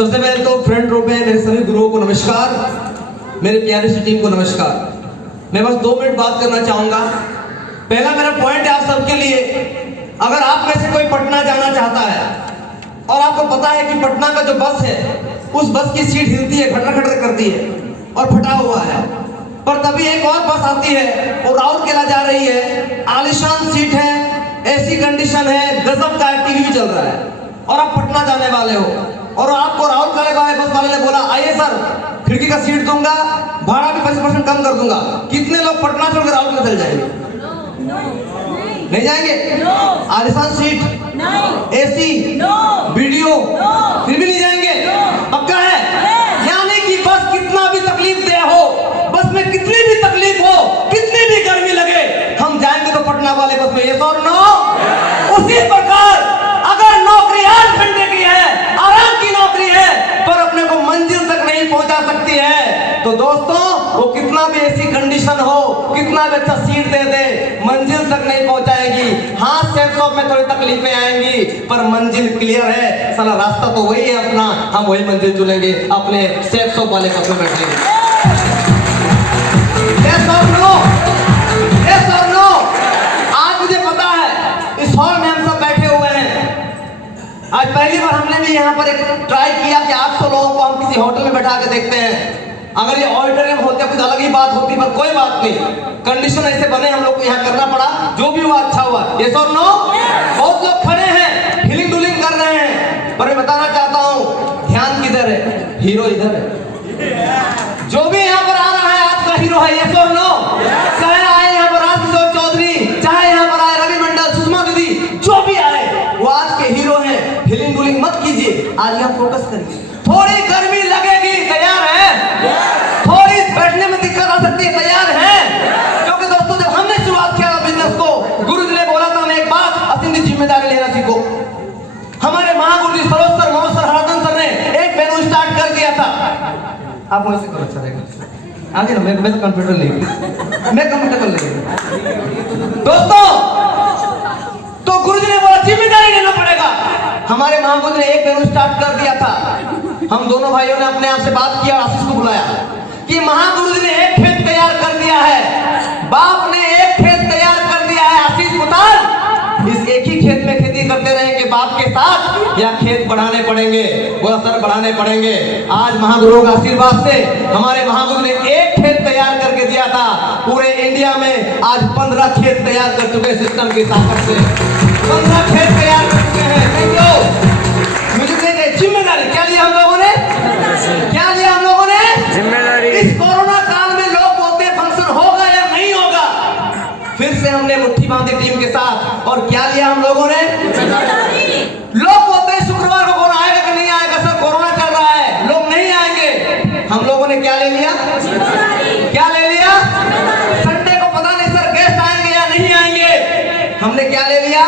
सबसे पहले तो फ्रंट रो पे मेरे सभी गुरुओं को नमस्कार, मेरे प्यारे सी टीम को नमस्कार। मैं बस 2 मिनट बात करना चाहूंगा। पहला मेरा पॉइंट है आप सबके लिए, अगर आप में से कोई पटना जाना चाहता है और आपको पता है कि पटना का जो बस है उस बस की सीट हिलती है, खटर खटर करती है और फटा हुआ है, पर तभी एक और बस आती है और राउरकेला जा रही है, आलीशान सीट है, ऐसी कंडीशन है, गजब का टीवी भी चल रहा है और आप पटना जाने वाले हो और आपको राउरकेला बस वाले ने बोला आइए सर खिड़की का सीट दूंगा, भाड़ा भी 25% कम कर दूंगा। कितने लोग पटना छोड़कर राउरकेला चल जाएंगे? नहीं जाएंगे? आलीशान सीट, एसी, वीडियो, फिर भी नहीं जाएंगे? पक्का है? यानी कि बस कितना भी तकलीफ दे हो, बस में कितनी भी तकलीफ हो, कितनी भी गर्मी लगे, हम जाएंगे तो पटना वाले बस में। यस और नो? उसी प्रकार अगर नौकरी 8 घंटे की है, आराम की नौकरी है, पर अपने को मंजिल तक नहीं पहुंचा सकती है, तो दोस्तों वो कितना भी ऐसी कंडीशन हो, कितना भी अच्छा सीट दे दे, मंजिल तक नहीं पहुंचाएगी। हाँ, सेफ शॉप में थोड़ी तकलीफें आएंगी, पर मंजिल क्लियर है, साला रास्ता तो वही है अपना, हम वही मंजिल चुनेंगे, अपने सेफ शॉप वाले बस में बैठेंगे। Yes or no? Yes or no? आज मुझे पता है इस हॉल में हम सब बैठे हुए हैं, आज पहली बार हमने भी यहाँ पर एक ट्राई किया कि 800 लोगों को हम किसी होटल में बैठा के देखते हैं। अगर ये ऑडिटोरियम होते कुछ अलग ही बात होती, पर कोई बात नहीं, कंडीशन ऐसे बने हम लोग को यहाँ करना पड़ा, जो भी हुआ अच्छा हुआ। यस और नो? बहुत लोग खड़े हैं, हिलिंग डुलिंग कर रहे हैं, पर मैं बताना चाहता हूँ ध्यान किधर है, हीरो इधर है। जो भी यहाँ पर आ रहा है आज का हीरो है। यस और नो? चाहे आए यहाँ पर राजकिशोर चौधरी, चाहे यहाँ पर आए रवि मंडल, सुषमा दीदी, जो भी आए वो आज के हीरो हैं। हिलिंग डुलिंग मत कीजिए, आज यहाँ फोकस करिए। थोड़ी गर्मी लगेगी, तैयार है? थोड़ी बैठने में दिक्कत आ सकती है, तैयार है? क्योंकि दोस्तों जब हमने शुरुआत किया बिजनेस को, गुरु जी ने बोला था हमें एक बात, अपनी जिम्मेदारी लेना सीखो। हमारे महागुरु जी Saroj sir, Mohammad sir, Hardan sir ने एक वेन्यू स्टार्ट कर दिया था। आप मुझसे करो, अच्छा रहेगा। आगे ना, मैं तो कंप्यूटर नहीं, मैं कंफर्टेबल नहीं। दोस्तों तो गुरु जी ने बोला जिम्मेदारी लेना पड़ेगा। हमारे महागुरु ने एक वेन्यू स्टार्ट कर दिया था। हम दोनों भाइयों ने अपने आप से बात किया, आशीष को बुलाया कि महागुरु जी ने एक खेत तैयार कर दिया है, बाप ने एक खेत तैयार कर दिया है, आशीष पुताल इस एक ही खेत में खेती करते रहेंगे बाप के साथ या खेत बढ़ाने पड़ेंगे? बोला सर बढ़ाने पड़ेंगे। आज महागुरु का आशीर्वाद से हमारे महागुरु ने एक खेत तैयार करके दिया था, पूरे इंडिया में आज 15 खेत तैयार कर चुके सिस्टम की ताकत से, 15 खेत तैयार कर चुके हैं। Thank you. मुझे जिम्मेदारी क्या लिया हम लोगों ने? क्या लिया हम लोगों ने? जिम्मेदारी। इस कोरोना काल में लोग बोलते हैं फंक्शन होगा या नहीं होगा, फिर से हमने मुट्ठी बांधी टीम के साथ और क्या लिया हम लोगों ने? लोग बोलते हैं शुक्रवार को कौन आएगा कि नहीं आएगा, सर कोरोना चल रहा है, लोग नहीं आएंगे। हम लोगों ने क्या ले लिया? क्या ले लिया? संडे को पता नहीं सर गेस्ट आएंगे या नहीं आएंगे, हमने क्या ले लिया?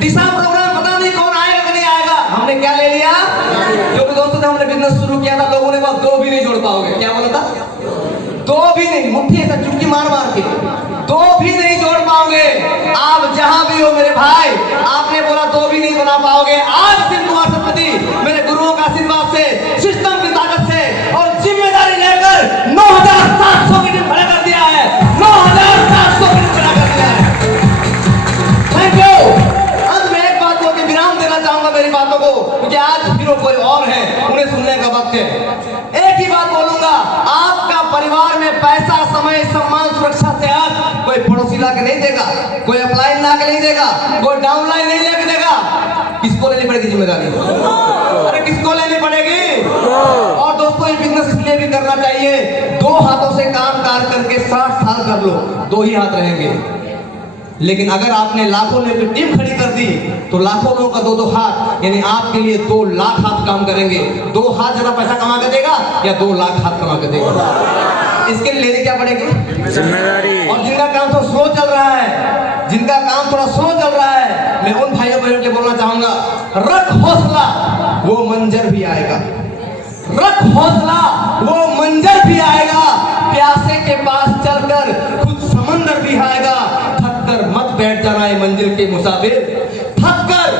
दिशा प्रोग्राम पता नहीं कौन आएगा कि नहीं आएगा, हमने क्या ले लिया? क्योंकि दोस्तों जब हमने बिजनेस शुरू किया था लोगों ने कहा 2 भी नहीं जोड़ पाओगे। क्या बोला था? 2 भी नहीं, मुट्ठी ऐसा चुटकी मार मार के 2 भी नहीं जोड़ पाओगे। आप जहां भी हो मेरे भाई, आपने बोला 2 भी नहीं बना पाओगे। आज सिंह कुमार सतपति मेरे गुरुओं का आशीर्वाद से, सिस्टम की ताकत से और जिम्मेदारी लेकर 9700 की टीम खड़ा कर दिया है, 9700 की टीम खड़ा कर दिया है। Thank you. अंत में एक बात बोल के विराम देना चाहूंगा मेरी बातों को, क्योंकि आज हीरो कोई और है, उन्हें सुनने का वक्त है। एक ही बात बोलूंगा, आपका परिवार में पैसा, समय, सम्मान, सुरक्षा से आप कोई पड़ोसी ला के नहीं देगा, कोई अपलाइन ला के नहीं देगा, कोई डाउनलाइन नहीं लेके देगा। किसको लेनी पड़ेगी जिम्मेदारी? अरे किसको लेनी पड़ेगी? और दोस्तों ये बिजनेस इसलिए भी करना चाहिए, 2 हाथों से काम कार करके 60 साल कर लो, 2 ही हाथ रहेंगे। लेकिन अगर आपने लाखों लोगों की टीम खड़ी कर दी तो लाखों लोगों का 2-2 हाथ, यानी आपके लिए 2 लाख हाथ काम करेंगे। 2 हाथ ज्यादा पैसा कमा के देगा या 2 लाख हाथ कमा के देगा? इसके लिए लेनी क्या पड़ेगी? जिम्मेदारी। और जिनका काम थोड़ा स्लो चल रहा है, जिनका काम थोड़ा स्लो चल रहा है, मैं उन भाइयों बहनों के बोलना चाहूंगा, रख हौसला, वो मंजर भी आएगा। रख हौसला, वो मंजर भी आएगा। प्यासे के पास चलकर खुद समंदर भी आएगा। थक कर मत बैठ जाना है मंजिल के मुसाफिर, थक कर